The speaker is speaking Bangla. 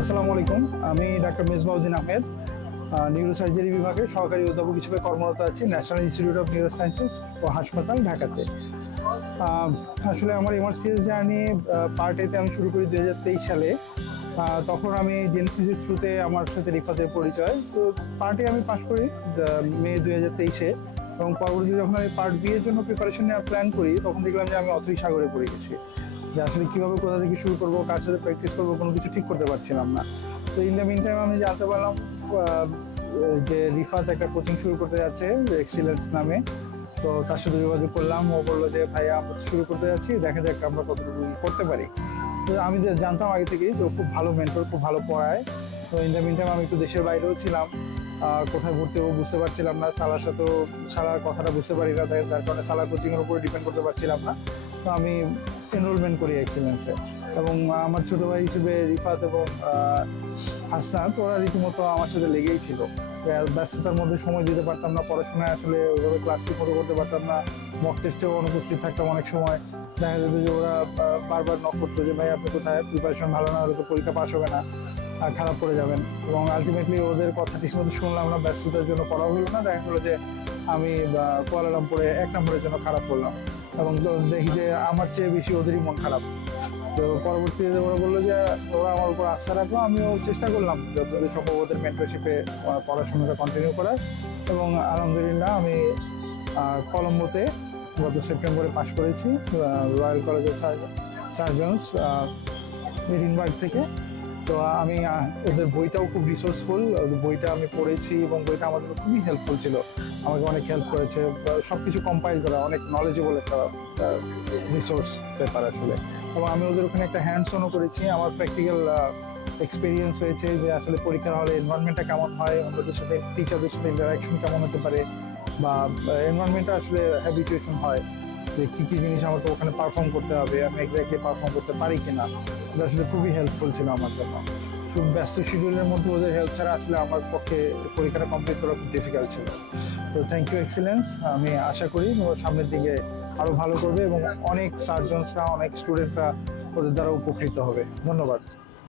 আসসালামু আলাইকুম, আমি ডাক্তার মেজবাউদ্দিন আহমেদ, নিউরোসার্জারি বিভাগে সহকারী অধ্যাপক হিসেবে কর্মরত আছি national institute of neurosciences ও হাসপাতাল, ঢাকাতে। আসলে আমার এমআরসিএস জার্নি পার্ট এতে আমি শুরু করি 2023 সালে। তখন আমি জেনেসিসের থ্রুতে আমার সাথে রিফাতের পরিচয়। তো পার্টে আমি পাশ করি মে 2023-এ, এবং পরবর্তীতে যখন আমি পার্ট বি এর জন্য প্রিপারেশন নেওয়ার প্ল্যান করি, তখন দেখলাম যে আমি অথই সাগরে পড়ে গেছি, যে আসলে কীভাবে কোথা থেকে শুরু করবো, কার সাথে প্র্যাকটিস করবো, কোনো কিছু ঠিক করতে পারছিলাম না। তো ইন দ্য মিন টাইম আমি জানতে পারলাম যে রিফাত একটা কোচিং শুরু করতে যাচ্ছে এক্সিলেন্স নামে। তো তার সাথে যোগাযোগ করলাম, ও বললো যে ভাইয়া আমরা শুরু করতে যাচ্ছি, দেখা যাক আমরা কতটুকু করতে পারি। তো আমি জানতাম আগে থেকেই তো খুব ভালো মেন্টর, খুব ভালো পড়ায়। তো ইন দ্য মিন টাইম আমি একটু দেশের বাইরেও ছিলাম, কোথায় ভর্তি হবো বুঝতে পারছিলাম না, সালার সাথেও সালার কথাটা বুঝতে পারি না, যার কারণে সালার কোচিংয়ের উপরে ডিপেন্ড করতে পারছিলাম না। তো আমি এনরোলমেন্ট করি এক্সিলেন্সে, এবং আমার ছোটো ভাই হিসেবে রিফাত এবং হাসনাত ওরা রীতিমতো আমার সাথে লেগেই ছিল। ব্যস্ততার মধ্যে সময় দিতে পারতাম না, পড়াশোনায় আসলে ওইভাবে ক্লাস ঠিক মতো করতে পারতাম না, মক টেস্টেও অনুপস্থিত থাকতাম অনেক সময়। দেখা যেত যে ওরা বারবার নক করতো যে ভাই আপনি কোথায়, প্রিপারেশন ভালো না হলে তো পরীক্ষা পাস হবে না, খারাপ করে যাবেন। এবং আলটিমেটলি ওদের কথা ঠিক মতো শুনলাম না, ব্যস্ততার জন্য পড়া হলো না। দেখা গেলো যে আমি কুয়ালালামপুরে 1 নম্বরের জন্য খারাপ করলাম, এবং দেখি যে আমার চেয়ে বেশি ওদেরই মন খারাপ। তো পরবর্তীতে ওরা বললো যে ওরা আমার উপর আস্থা রাখলো, আমিও চেষ্টা করলাম যতদূর সম্ভব ওদের মেন্টরশিপে পড়াশোনাটা কন্টিনিউ করার। এবং আলহামদুলিল্লাহ আমি কলম্বোতে গত সেপ্টেম্বরে পাশ করেছি, royal college of surgeons Edinburgh থেকে। তো আমি ওদের বইটাও খুব রিসোর্সফুল, বইটা আমি পড়েছি এবং বইটা আমাদের খুবই হেল্পফুল ছিল, আমাকে অনেক হেল্প করেছে। সব কিছু কম্পাইল করা, অনেক নলেজেবল একটা রিসোর্স পেপার আসলে। এবং আমি ওদের ওখানে একটা হ্যান্ডস অনও করেছি, আমার প্র্যাকটিক্যাল এক্সপিরিয়েন্স হয়েছে যে আসলে পরীক্ষার হলে এনভায়রনমেন্টটা কেমন হয়, অন্যদের সাথে টিচারদের সাথে ইন্টারাকশন কেমন হতে পারে, বা এনভায়রনমেন্টটা আসলে হ্যাবিচুয়েশন হয় যে কী কী জিনিস আমাকে ওখানে পারফর্ম করতে হবে, আমি এক্স্যাক্টলি পারফর্ম করতে পারি কিনা। এটা আসলে খুবই হেল্পফুল ছিল আমার জন্য। খুব ব্যস্ত শিডিউলের মধ্যে ওদের হেল্প ছাড়া আসলে আমার পক্ষে পরীক্ষাটা কমপ্লিট করা খুব ডিফিকাল্ট ছিল। তো থ্যাংক ইউ এক্সিলেন্স, আমি আশা করি সামনের দিকে আরও ভালো করবে এবং অনেক সার্জনসরা, অনেক স্টুডেন্টরা ওদের দ্বারা উপকৃত হবে। ধন্যবাদ।